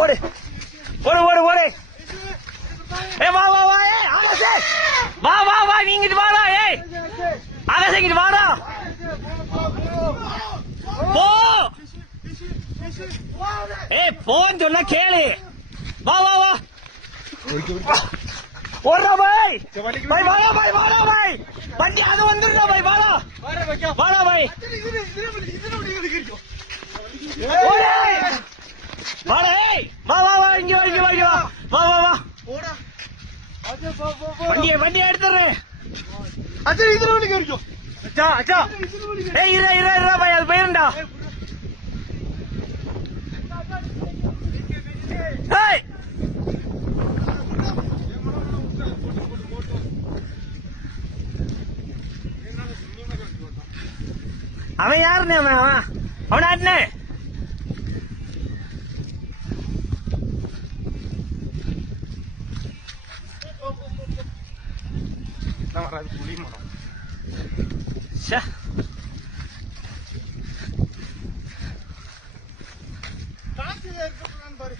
ஓடு ஓடு ஓடு ஓடு. ஏ வா வா வா. ஏ ஆகாஷ் வா வா வா. நீ இங்கிட்டு வாடா. ஏய் ஆகாஷ் இங்கிட்டு வாடா. போ. ஏய் போன்னு சொன்னா கேளு. வா வா வா. ஓடுறா பாய். பாய் வாடா பாய். வாடா பாய். வண்டி அது வந்துடுறா பாய். வாடா வாடா பாய். வாடா. ஏய் வா வா வா. இங்க வா இங்க வா இங்க வா. வா வா வா. வண்டியை எடுத்துறேன். அச்சா இதுல வண்டி கேறிக்கும். அச்சா அச்சா. ஏய் இரு இரு இரு பாய். அது போயிருண்டா. ஏய் அவன் யாருன்னு அவன் ஆட்டினே. புளி மரம். காசு பாரு.